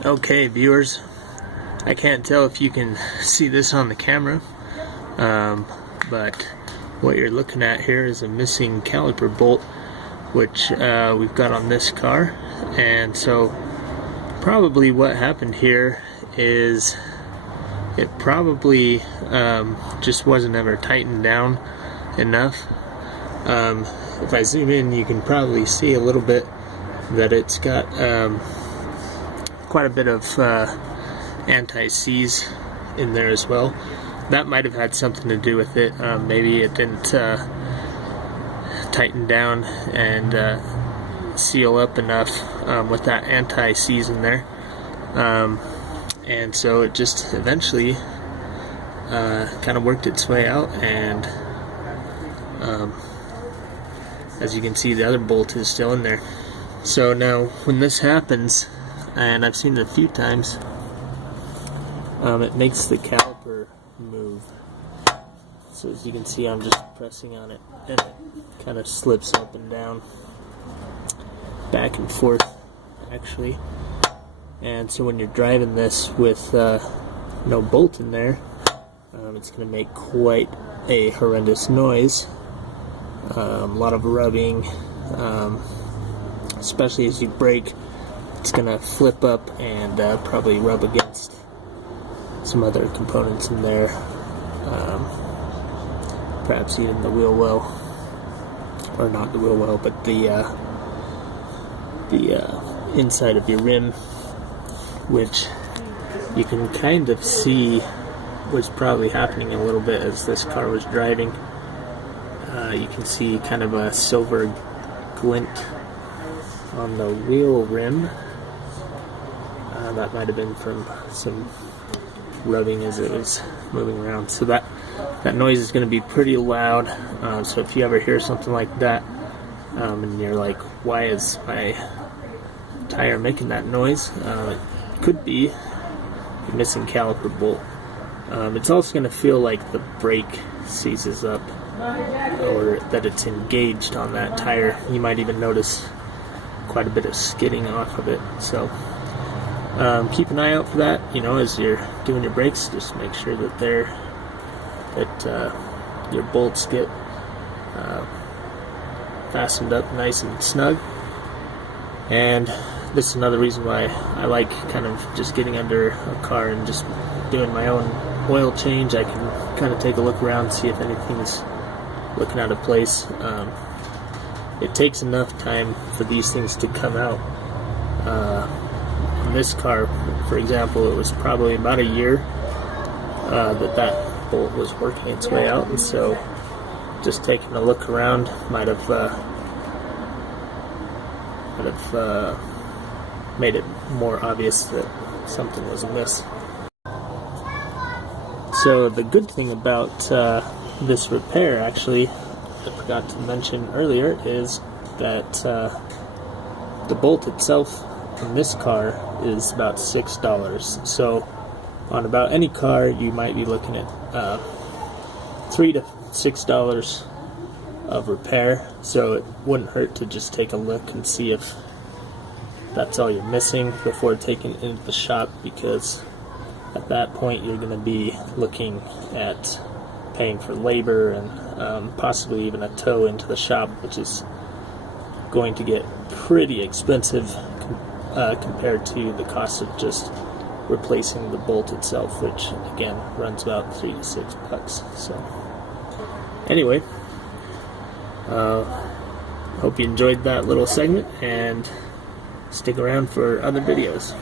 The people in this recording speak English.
Okay, viewers, I can't tell if you can see this on the camera, but what you're looking at here is a missing caliper bolt, which we've got on this car. And so probably what happened here is it probably just wasn't ever tightened down enough. If I zoom in, you can probably see a little bit that it's got quite a bit of anti-seize in there as well. That might have had something to do with it. Maybe it didn't tighten down and seal up enough with that anti-seize in there, and so it just eventually kind of worked its way out, and as you can see, the other bolt is still in there. So now when this happens, and I've seen it a few times, it makes the caliper move. So as you can see, I'm just pressing on it and it kind of slips up and down, back and forth actually. And so when you're driving this with no bolt in there, it's going to make quite a horrendous noise. A lot of rubbing, especially as you brake. It's going to flip up and probably rub against some other components in there, perhaps even the wheel well, or not the wheel well, but the inside of your rim, which you can kind of see was probably happening a little bit as this car was driving. You can see kind of a silver glint on the wheel rim. That might have been from some rubbing as it was moving around. So that noise is going to be pretty loud. So if you ever hear something like that, and you're like, why is my tire making that noise? It could be a missing caliper bolt. It's also going to feel like the brake seizes up, or that it's engaged on that tire. You might even notice quite a bit of skidding off of it. So keep an eye out for that. As you're doing your brakes, just make sure that your bolts get fastened up nice and snug. And this is another reason why I like kind of just getting under a car and just doing my own oil change. I can kind of take a look around, see if anything's looking out of place. It takes enough time for these things to come out. In this car, for example, it was probably about a year that bolt was working its way out, and so just taking a look around might have made it more obvious that something was amiss. So the good thing about this repair, actually, I forgot to mention earlier, is that the bolt itself in this car is about $6. So on about any car, you might be looking at $3 to $6 of repair. So it wouldn't hurt to just take a look and see if that's all you're missing before taking it into the shop, because at that point you're going to be looking at paying for labor and possibly even a tow into the shop, which is going to get pretty expensive compared to the cost of just replacing the bolt itself, which again runs about $3 to $6. So anyway, hope you enjoyed that little segment, and stick around for other videos.